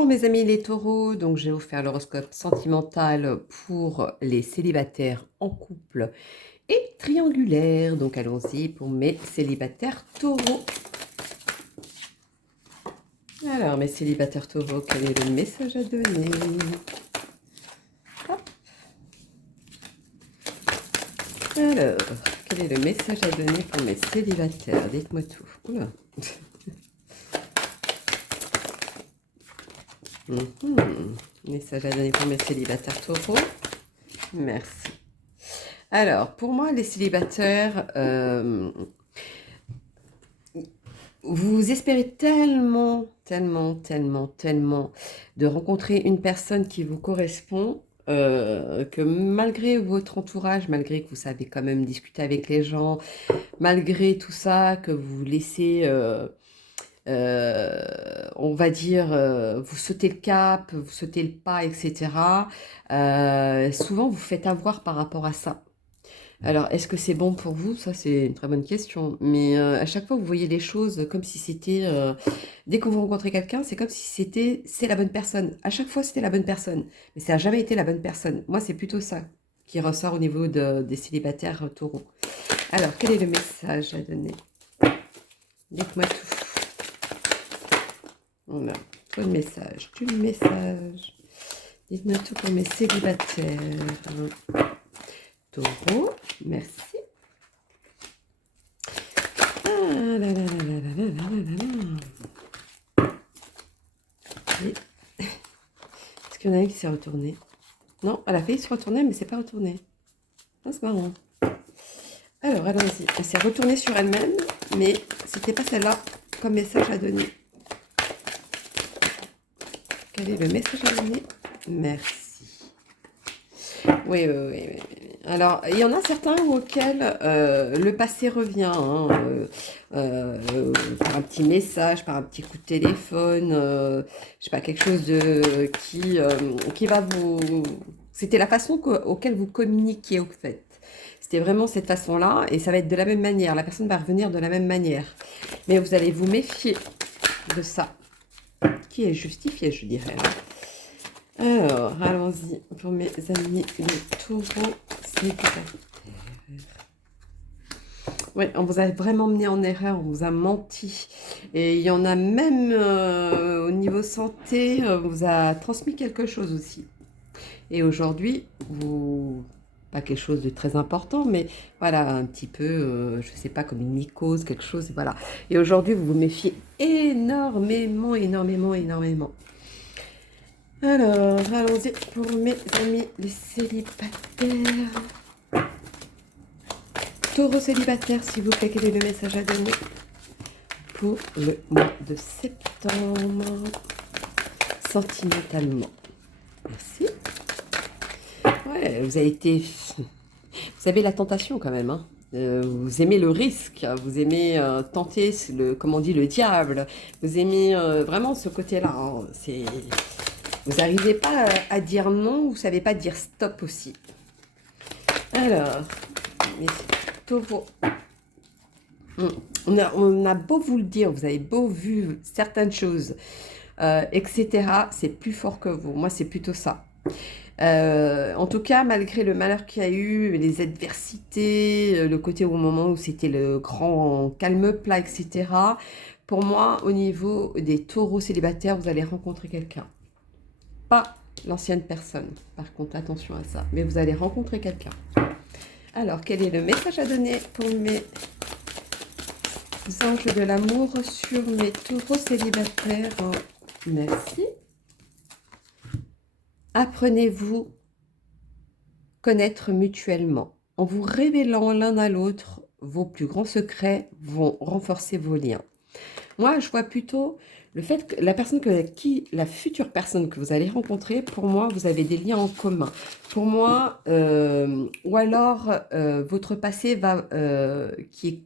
Bonjour mes amis les taureaux, donc je vais vous faire l'horoscope sentimental pour les célibataires en couple et triangulaire. Donc allons-y pour mes célibataires taureaux. Alors mes célibataires taureaux, quel est le message à donner? Hop. Alors, quel est le message à donner pour mes célibataires? Dites-moi tout. Oula. Message à donner pour mes célibataires taureaux. Merci. Alors, pour moi, les célibataires, vous espérez tellement de rencontrer une personne qui vous correspond, que malgré votre entourage, malgré que vous savez quand même discuter avec les gens, malgré tout ça, que vous laissez, on va dire, vous sautez le cap, vous sautez le pas, etc. Souvent, vous faites avoir par rapport à ça. Alors, est-ce que c'est bon pour vous? Ça, c'est une très bonne question. Mais à chaque fois, vous voyez les choses comme si c'était... dès que vous rencontrez quelqu'un, c'est comme si c'est la bonne personne. À chaque fois, c'était la bonne personne. Mais ça n'a jamais été la bonne personne. Moi, c'est plutôt ça qui ressort au niveau des célibataires taureaux. Alors, quel est le message à donner? Dites-moi tout. On a tout le message, du message. Dites-moi tout pour mes célibataires. Taureau, merci. Ah là là là là là là là là là. Est-ce qu'il y en a un qui s'est retourné? Non, elle a failli se retourner, mais c'est pas retourné. Ah, c'est marrant. Alors, allons-y. Elle s'est retournée sur elle-même, mais c'était pas celle-là comme message à donner. Quel est le message à donner? Merci. Oui. Alors, il y en a certains auxquels le passé revient, hein, par un petit message, par un petit coup de téléphone, je sais pas, quelque chose qui va vous... C'était la façon auquel vous communiquiez, au fait. C'était vraiment cette façon-là, et ça va être de la même manière. La personne va revenir de la même manière. Mais vous allez vous méfier de ça, qui est justifié, je dirais. Alors, allons-y pour mes amis les taureaux célibataires. Oui, on vous a vraiment mené en erreur, on vous a menti. Et il y en a même au niveau santé, on vous a transmis quelque chose aussi. Et aujourd'hui, vous... Pas quelque chose de très important, mais voilà, un petit peu, je ne sais pas, comme une mycose, quelque chose, voilà. Et aujourd'hui, vous vous méfiez énormément. Alors, allons-y pour mes amis les célibataires. Taureau célibataire, s'il vous plaît, quel est le message à donner pour le mois de septembre, sentimentalement? Merci. Ouais, vous avez été... Vous avez la tentation quand même, hein. Vous aimez le risque, vous aimez tenter, comme on dit, le diable. Vous aimez vraiment ce côté-là, hein. Vous n'arrivez pas à dire non, vous ne savez pas dire stop aussi. Alors, mes taureaux. On a beau vous le dire, vous avez beau vu certaines choses, etc. C'est plus fort que vous. Moi, c'est plutôt ça. En tout cas, malgré le malheur qu'il y a eu, les adversités, le côté au moment où c'était le grand calme plat, etc. Pour moi, au niveau des taureaux célibataires, vous allez rencontrer quelqu'un. Pas l'ancienne personne, par contre, attention à ça. Mais vous allez rencontrer quelqu'un. Alors, quel est le message à donner pour mes anges de l'amour sur mes taureaux célibataires? Merci. Apprenez-vous connaître mutuellement. En vous révélant l'un à l'autre, vos plus grands secrets vont renforcer vos liens. Moi, je vois plutôt le fait que la future personne que vous allez rencontrer, pour moi, vous avez des liens en commun. Pour moi, ou alors votre passé qui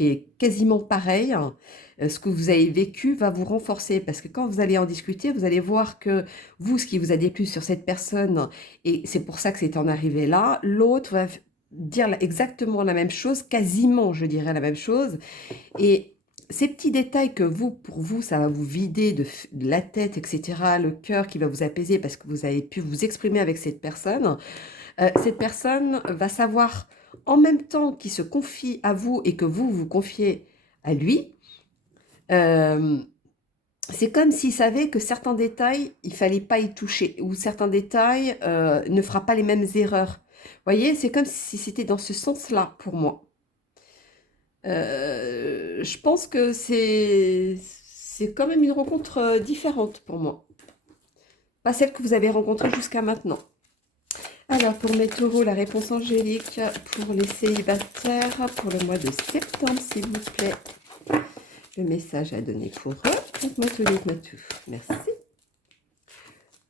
est quasiment pareil, ce que vous avez vécu va vous renforcer, parce que quand vous allez en discuter, vous allez voir que vous, ce qui vous a déplu sur cette personne, et c'est pour ça que c'est en arrivé là, l'autre va dire exactement la même chose, quasiment, je dirais, la même chose, et ces petits détails que vous, pour vous, ça va vous vider de la tête, etc., le cœur qui va vous apaiser parce que vous avez pu vous exprimer avec cette personne va savoir en même temps qu'il se confie à vous et que vous vous confiez à lui. euh, c'est comme s'il savait que certains détails, il fallait pas y toucher, ou certains détails ne fera pas les mêmes erreurs. Vous voyez, c'est comme si c'était dans ce sens-là pour moi. Je pense que c'est quand même une rencontre différente pour moi. Pas celle que vous avez rencontrée jusqu'à maintenant. Alors, pour mes taureaux, la réponse angélique pour les célibataires pour le mois de septembre, s'il vous plaît. Le message à donner pour eux. Dites-moi tout, dites-moi tout. Merci.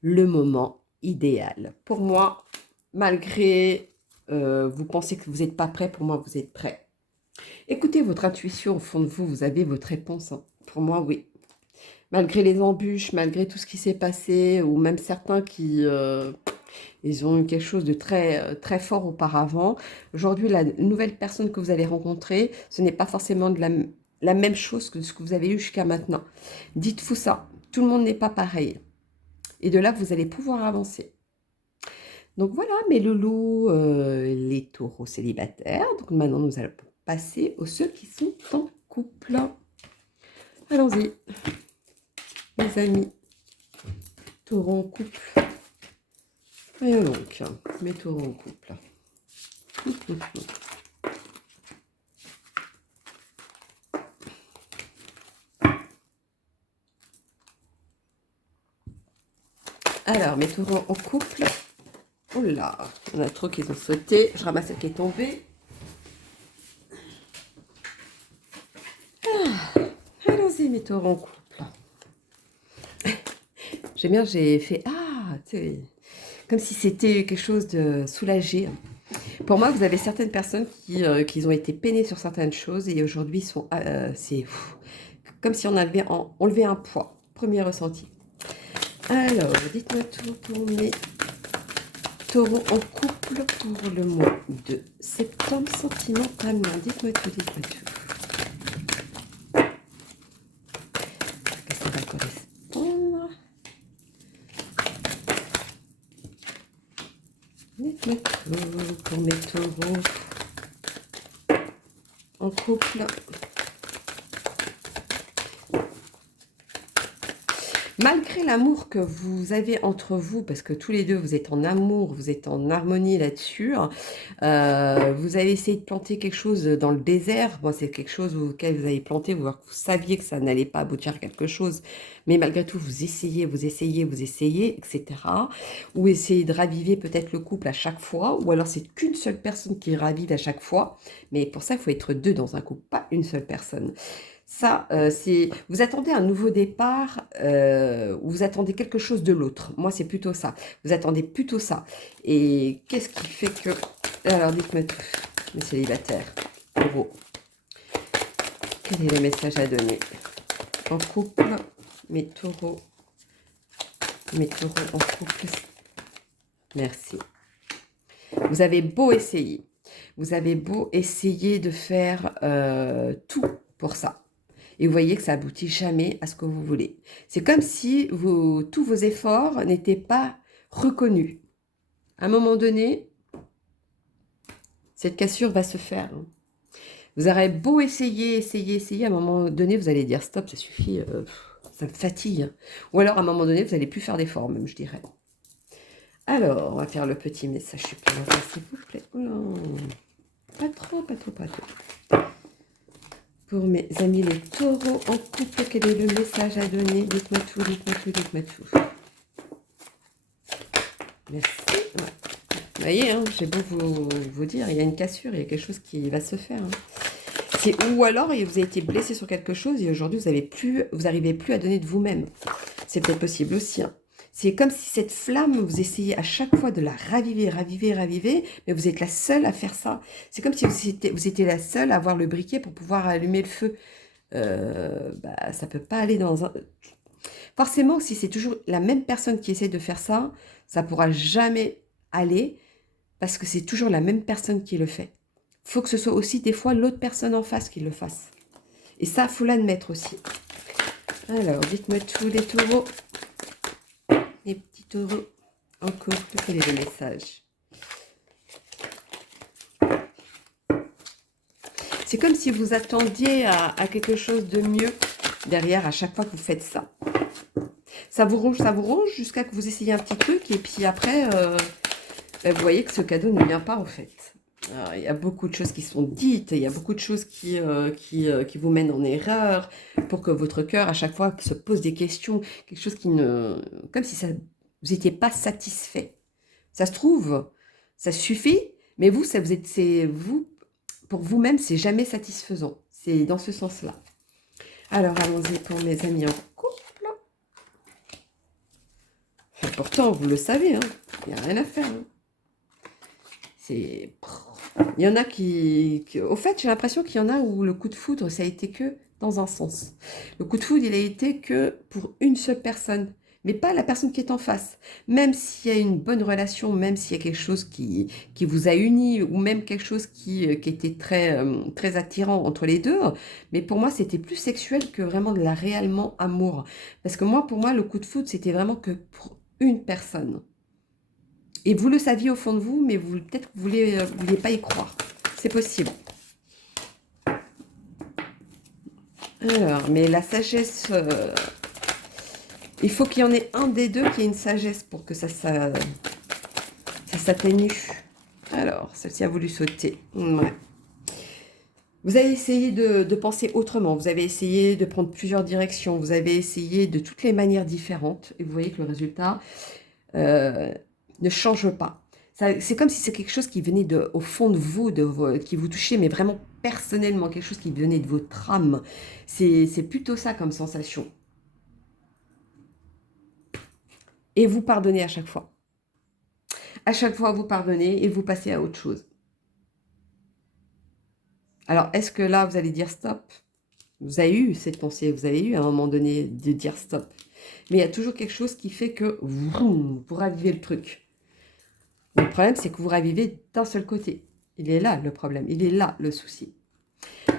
Le moment idéal. Pour moi, malgré vous pensez que vous n'êtes pas prêt, pour moi, vous êtes prêt. Écoutez votre intuition au fond de vous, vous avez votre réponse. Hein. Pour moi, oui. Malgré les embûches, malgré tout ce qui s'est passé, ou même certains qui ils ont eu quelque chose de très fort auparavant. Aujourd'hui, la nouvelle personne que vous allez rencontrer, ce n'est pas forcément de la même chose que ce que vous avez eu jusqu'à maintenant. Dites-vous ça, tout le monde n'est pas pareil. Et de là, vous allez pouvoir avancer. Donc voilà, mes loulous, les taureaux célibataires. Donc maintenant, nous allons passer aux ceux qui sont en couple. Allons-y, mes amis. Taureaux en couple. Voyons donc, mes taureaux en couple. Alors, mes taureaux en couple. Oh là, il y en a trop qui ont sauté. Je ramasse ce qui est tombé. Allons-y, mes taureaux en couple. J'aime bien, j'ai fait comme si c'était quelque chose de soulagé. Pour moi, vous avez certaines personnes qui ont été peinées sur certaines choses et aujourd'hui sont c'est comme si on avait enlevé un poids. Premier ressenti. Alors, dites-moi tout pour mes taureaux en couple pour le mois de septembre sentimentalement. Dites-moi tout, dites-moi tout. Est-ce que ça va correspondre? Dites-moi tout pour mes taureaux en couple. Malgré l'amour que vous avez entre vous, parce que tous les deux, vous êtes en amour, vous êtes en harmonie là-dessus, vous avez essayé de planter quelque chose dans le désert. Moi, c'est quelque chose auquel vous avez planté, vous saviez que ça n'allait pas aboutir à quelque chose, mais malgré tout, vous essayez, etc. Ou essayez de raviver peut-être le couple à chaque fois, ou alors c'est qu'une seule personne qui ravive à chaque fois, mais pour ça, il faut être deux dans un couple, pas une seule personne. Ça, c'est vous attendez un nouveau départ, ou vous attendez quelque chose de l'autre. Moi, c'est plutôt ça. Vous attendez plutôt ça. Et qu'est-ce qui fait que... Alors, dites-moi tout, mes célibataires. Taureau. Quel est le message à donner? En couple, mes taureaux en couple. Merci. Vous avez beau essayer. Vous avez beau essayer de faire tout pour ça. Et vous voyez que ça aboutit jamais à ce que vous voulez. C'est comme si tous vos efforts n'étaient pas reconnus. À un moment donné, cette cassure va se faire. Vous aurez beau essayer, à un moment donné, vous allez dire stop, ça suffit, ça me fatigue. Ou alors, à un moment donné, vous n'allez plus faire d'efforts, même, je dirais. Alors, on va faire le petit message supplémentaire, s'il vous plaît. Oh non. Pas trop. Pour mes amis les taureaux en couple, quel est le message à donner? Dites-moi tout. Merci. Ouais. Vous voyez, hein, j'ai beau vous dire, il y a une cassure, il y a quelque chose qui va se faire. Hein. Ou alors, vous avez été blessé sur quelque chose et aujourd'hui, vous n'arrivez plus à donner de vous-même. C'est peut-être possible aussi. Hein. C'est comme si cette flamme, vous essayez à chaque fois de la raviver, mais vous êtes la seule à faire ça. C'est comme si vous étiez la seule à avoir le briquet pour pouvoir allumer le feu. Ça peut pas aller dans un... Forcément, si c'est toujours la même personne qui essaie de faire ça, ça pourra jamais aller parce que c'est toujours la même personne qui le fait. Il faut que ce soit aussi des fois l'autre personne en face qui le fasse. Et ça, il faut l'admettre aussi. Alors, dites-moi tous les taureaux. Les petits taureaux en couple, quel est le message? C'est comme si vous attendiez à quelque chose de mieux derrière à chaque fois que vous faites ça. Ça vous ronge jusqu'à que vous essayez un petit truc et puis après, vous voyez que ce cadeau ne vient pas en fait. Alors, il y a beaucoup de choses qui sont dites, il y a beaucoup de choses qui vous mènent en erreur pour que votre cœur, à chaque fois, se pose des questions, quelque chose qui ne... comme si ça, vous n'étiez pas satisfait. Ça se trouve, ça suffit, mais vous, ça vous êtes, c'est vous, pour vous-même, c'est jamais satisfaisant. C'est dans ce sens-là. Alors, allons-y pour mes amis en couple. Et pourtant, vous le savez, hein, il n'y a rien à faire. Hein. C'est... Il y en a au fait, j'ai l'impression qu'il y en a où le coup de foudre, ça a été que dans un sens. Le coup de foudre, il a été que pour une seule personne, mais pas la personne qui est en face. Même s'il y a une bonne relation, même s'il y a quelque chose qui vous a unis, ou même quelque chose qui était très, très attirant entre les deux, mais pour moi, c'était plus sexuel que vraiment de la réellement amour. Parce que moi, pour moi, le coup de foudre, c'était vraiment que pour une personne. Et vous le saviez au fond de vous, mais vous peut-être que vous ne vouliez pas y croire. C'est possible. Alors, mais la sagesse... il faut qu'il y en ait un des deux qui ait une sagesse pour que ça s'atténue. Alors, celle-ci a voulu sauter. Ouais. Vous avez essayé de penser autrement. Vous avez essayé de prendre plusieurs directions. Vous avez essayé de toutes les manières différentes. Et vous voyez que le résultat... ne change pas. C'est comme si c'est quelque chose qui venait au fond de vous, qui vous touchait, mais vraiment personnellement, quelque chose qui venait de votre âme. C'est plutôt ça comme sensation. Et vous pardonnez à chaque fois. À chaque fois, vous pardonnez et vous passez à autre chose. Alors, est-ce que là, vous allez dire stop? Vous avez eu cette pensée, vous avez eu à un moment donné de dire stop. Mais il y a toujours quelque chose qui fait que vous ravivez le truc. Le problème, c'est que vous ravivez d'un seul côté. Il est là le problème, il est là le souci.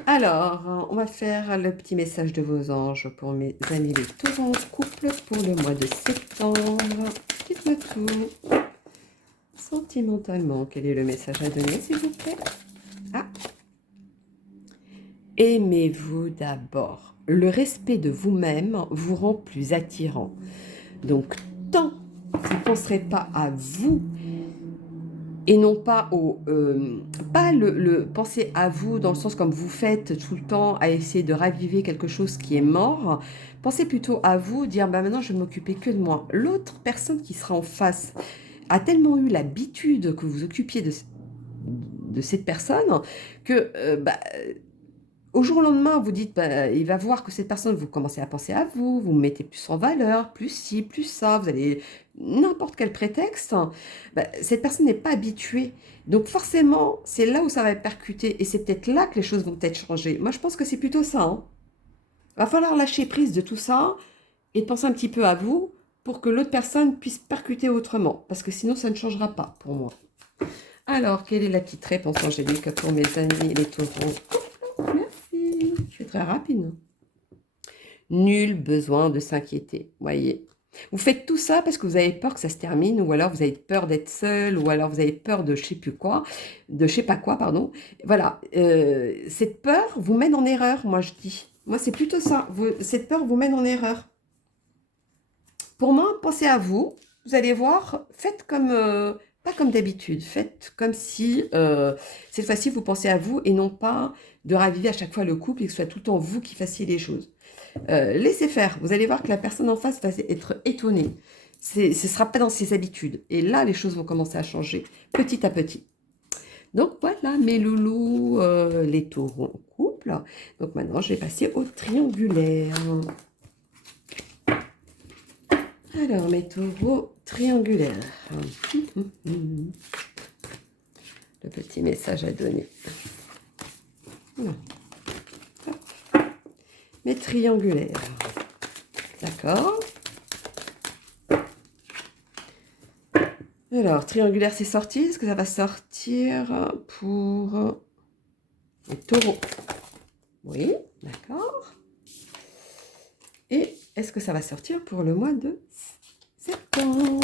Alors, on va faire le petit message de vos anges pour mes amis les taureaux en couple pour le mois de septembre. Dites-moi tout. Sentimentalement, quel est le message à donner, s'il vous plaît? Ah. Aimez-vous d'abord. Le respect de vous-même vous rend plus attirant. Donc, tant que vous ne penserez pas à vous, et non pas pas penser à vous dans le sens comme vous faites tout le temps à essayer de raviver quelque chose qui est mort. Pensez plutôt à vous, dire bah maintenant je vais m'occuper que de moi. L'autre personne qui sera en face a tellement eu l'habitude que vous occupiez de cette personne que au jour au lendemain, vous dites, bah, il va voir que cette personne, vous commencez à penser à vous, vous mettez plus en valeur, plus ci, plus ça, vous allez n'importe quel prétexte, bah, cette personne n'est pas habituée. Donc forcément, c'est là où ça va percuter et c'est peut-être là que les choses vont peut-être changer. Moi, je pense que c'est plutôt ça. Hein. Il va falloir lâcher prise de tout ça et penser un petit peu à vous pour que l'autre personne puisse percuter autrement, parce que sinon, ça ne changera pas pour moi. Alors, quelle est la petite réponse angélique pour mes amis les taureaux? Merci, je suis très rapide. Nul besoin de s'inquiéter, voyez. Vous faites tout ça parce que vous avez peur que ça se termine, ou alors vous avez peur d'être seul, ou alors vous avez peur de je sais plus quoi, de je sais pas quoi, pardon. Voilà, cette peur vous mène en erreur, moi je dis. Moi c'est plutôt ça, cette peur vous mène en erreur. Pour moi, pensez à vous, vous allez voir, faites comme... pas comme d'habitude, faites comme si cette fois-ci vous pensez à vous et non pas de raviver à chaque fois le couple et que ce soit tout le temps vous qui fassiez les choses. Laissez faire, vous allez voir que la personne en face va être étonnée. Ce ne sera pas dans ses habitudes. Et là, les choses vont commencer à changer petit à petit. Donc voilà, mes loulous, les taureaux en couple. Donc maintenant, je vais passer au triangulaire. Alors, mes taureaux triangulaires. Le petit message à donner. Mes triangulaires. D'accord. Alors, triangulaire, c'est sorti. Est-ce que ça va sortir pour les taureaux? Oui, d'accord. Et est-ce que ça va sortir pour le mois de septembre?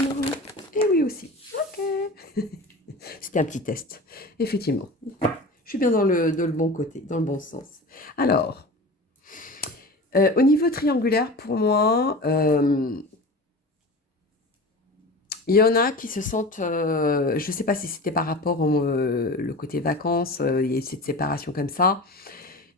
Et oui aussi. Ok. C'était un petit test, effectivement. Je suis bien dans le bon côté, dans le bon sens. Alors, au niveau triangulaire, pour moi, il y en a qui se sentent, je ne sais pas si c'était par rapport au le côté vacances, il y a eu cette séparation comme ça,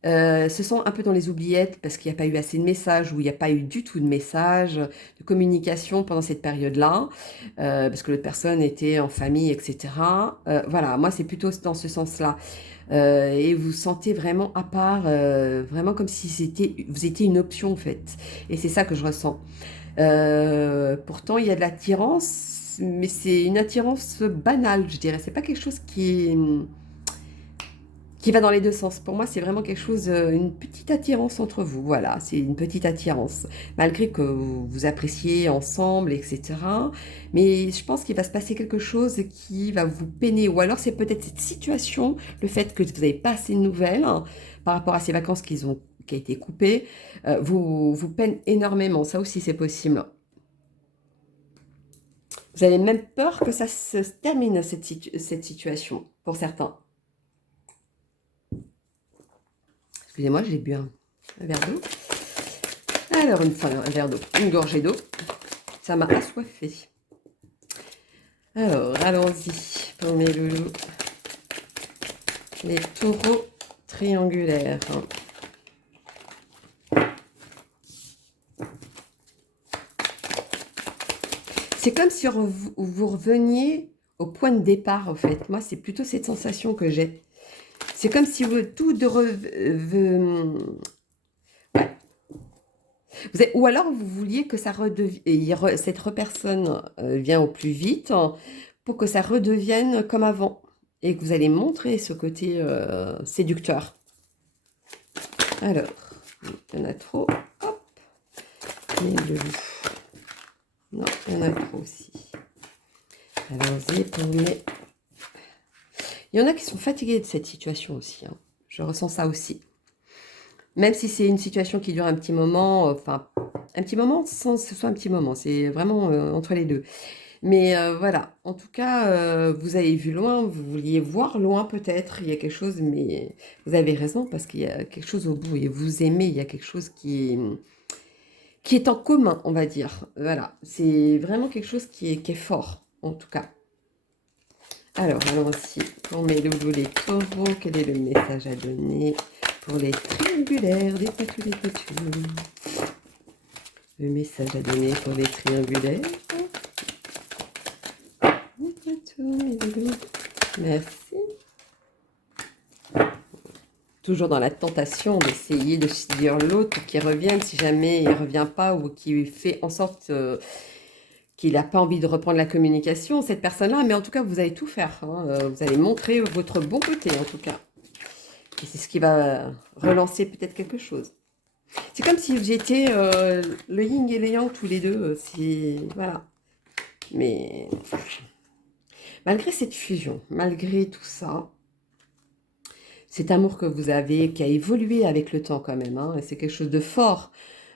se sentent un peu dans les oubliettes parce qu'il n'y a pas eu assez de messages ou il n'y a pas eu du tout de messages, de communication pendant cette période-là, parce que l'autre personne était en famille, etc. Voilà, moi c'est plutôt dans ce sens-là. Et vous vous sentez vraiment à part, vraiment comme si vous étiez une option en fait. Et c'est ça que je ressens. Pourtant, il y a de l'attirance, mais c'est une attirance banale, je dirais. C'est pas quelque chose qui va dans les deux sens. Pour moi, c'est vraiment quelque chose, une petite attirance entre vous. Voilà, c'est une petite attirance. Malgré que vous appréciez ensemble, etc. Mais je pense qu'il va se passer quelque chose qui va vous peiner. Ou alors, c'est peut-être cette situation, le fait que vous n'avez pas assez de nouvelles par rapport à ces vacances qui a été coupées, vous peine énormément. Ça aussi, c'est possible. Vous avez même peur que ça se termine, cette situation, pour certains. Excusez-moi, j'ai bu un verre d'eau. Alors, un verre d'eau, une gorgée d'eau. Ça m'a assoiffé. Alors, allons-y pour mes loulous. Les taureaux triangulaires. C'est comme si vous reveniez au point de départ, en fait. Moi, c'est plutôt cette sensation que j'ai. C'est comme si tout de ou alors vous vouliez que ça cette personne vient au plus vite pour que ça redevienne comme avant et que vous allez montrer ce côté séducteur. Alors, il y en a trop. Hop. Non, il y en a trop aussi. Allons-y pour mes... Il y en a qui sont fatigués de cette situation aussi. Hein. Je ressens ça aussi. Même si c'est une situation qui dure un petit moment, enfin, un petit moment sans que ce soit un petit moment, c'est vraiment entre les deux. Mais voilà, en tout cas, vous avez vu loin, vous vouliez voir loin peut-être, il y a quelque chose, mais vous avez raison parce qu'il y a quelque chose au bout et vous aimez, il y a quelque chose qui est en commun, on va dire. Voilà, c'est vraiment quelque chose qui est fort, en tout cas. Alors, allons-y pour mes loulous les taureaux, quel est le message à donner pour les triangulaires, des patous, des patous. Le message à donner pour les triangulaires. Des patous, mes loulous. Merci. Toujours dans la tentation d'essayer de dire l'autre qui revienne, si jamais il ne revient pas ou qui fait en sorte qu'il n'a pas envie de reprendre la communication, cette personne-là. Mais en tout cas, vous allez tout faire. Hein. Vous allez montrer votre bon côté, en tout cas. Et c'est ce qui va relancer peut-être quelque chose. C'est comme si vous étiez le yin et le yang tous les deux. Voilà. Mais malgré cette fusion, malgré tout ça, cet amour que vous avez, qui a évolué avec le temps quand même, hein, c'est quelque chose de fort.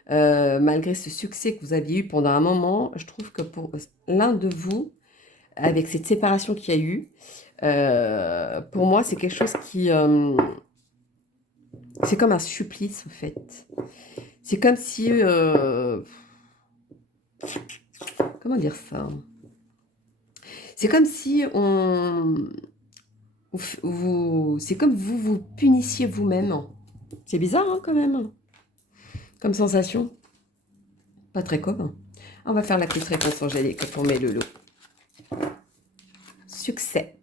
Malgré ce succès que vous aviez eu pendant un moment, je trouve que pour l'un de vous, avec cette séparation qu'il y a eu, pour moi, c'est quelque chose qui... c'est comme un supplice, en fait. C'est comme si... comment dire ça? C'est comme si c'est comme vous punissiez vous-même. C'est bizarre, hein, quand même, comme sensation. Pas très commun. On va faire la petite réponse angélique pour mes loulous. Succès.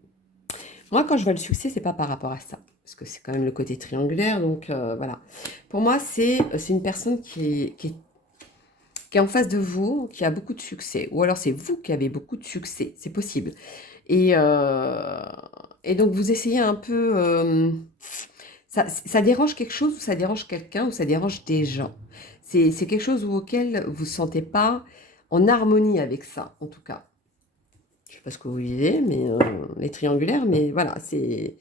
Moi, quand je vois le succès, c'est pas par rapport à ça. Parce que c'est quand même le côté triangulaire, donc voilà. Pour moi, c'est une personne qui est en face de vous, qui a beaucoup de succès. Ou alors c'est vous qui avez beaucoup de succès, c'est possible. Et, euh, et donc vous essayez un peu... ça dérange quelque chose, ou ça dérange quelqu'un, ou ça dérange des gens. C'est quelque chose auquel vous ne vous sentez pas en harmonie avec ça, en tout cas. Je ne sais pas ce que vous vivez, mais les triangulaires, mais voilà, c'est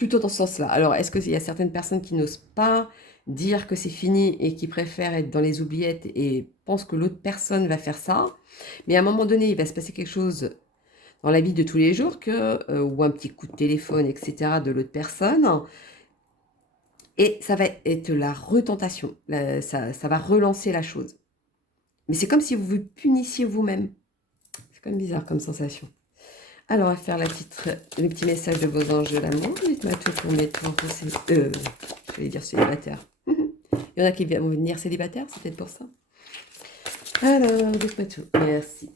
Plutôt dans ce sens-là. Alors, est-ce qu'il y a certaines personnes qui n'osent pas dire que c'est fini et qui préfèrent être dans les oubliettes et pensent que l'autre personne va faire ça? Mais à un moment donné, il va se passer quelque chose dans la vie de tous les jours ou un petit coup de téléphone, etc., de l'autre personne, et ça va être la retentation. Ça va relancer la chose. Mais c'est comme si vous vous punissiez vous-même. C'est quand même bizarre comme sensation. Alors, on va faire le petit message de vos anges de l'amour. Dites-moi tout pour mes tours. Je vais dire célibataire. Il y en a qui vont venir célibataires, c'est peut-être pour ça. Alors, dites-moi tout. Merci.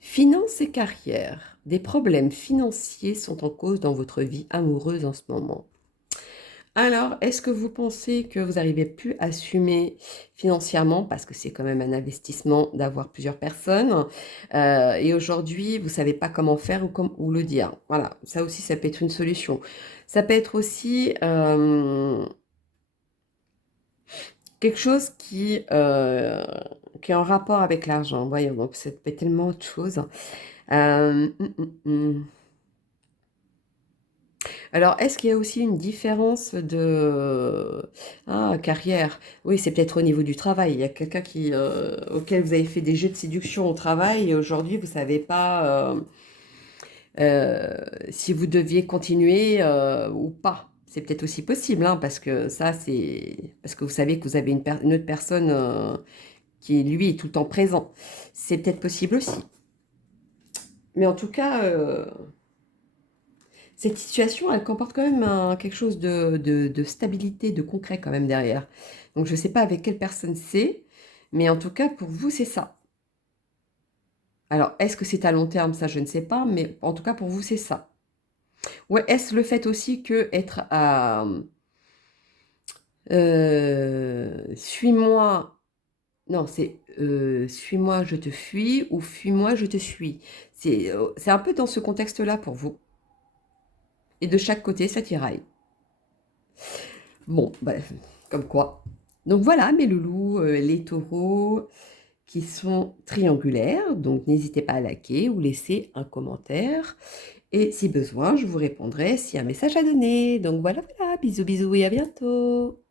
Finances et carrière. Des problèmes financiers sont en cause dans votre vie amoureuse en ce moment. Alors, est-ce que vous pensez que vous n'arrivez plus à assumer financièrement, parce que c'est quand même un investissement d'avoir plusieurs personnes, et aujourd'hui, vous ne savez pas comment faire ou le dire. Voilà, ça aussi, ça peut être une solution. Ça peut être aussi quelque chose qui est en rapport avec l'argent. Voyons, donc ça peut être tellement autre chose. Euh, hum, hum, hum. Alors, est-ce qu'il y a aussi une différence de carrière? Oui, c'est peut-être au niveau du travail. Il y a quelqu'un auquel vous avez fait des jeux de séduction au travail et aujourd'hui, vous ne savez pas si vous deviez continuer ou pas. C'est peut-être aussi possible, hein, parce que ça, c'est parce que vous savez que vous avez une autre personne qui, lui, est tout le temps présent. C'est peut-être possible aussi. Mais en tout cas, cette situation, elle comporte quand même quelque chose de stabilité, de concret quand même derrière. Donc je ne sais pas avec quelle personne c'est, mais en tout cas pour vous c'est ça. Alors est-ce que c'est à long terme, ça je ne sais pas, mais en tout cas pour vous c'est ça. Ouais, est-ce le fait aussi que être à suis-moi, non c'est suis-moi je te fuis ou fuis-moi je te suis. C'est un peu dans ce contexte-là pour vous. Et de chaque côté ça tiraille. Bon, bref, comme quoi. Donc voilà, mes loulous, les taureaux qui sont triangulaires. Donc n'hésitez pas à liker ou laisser un commentaire. Et si besoin, je vous répondrai s'il y a un message à donner. Donc voilà, voilà, bisous, bisous et à bientôt.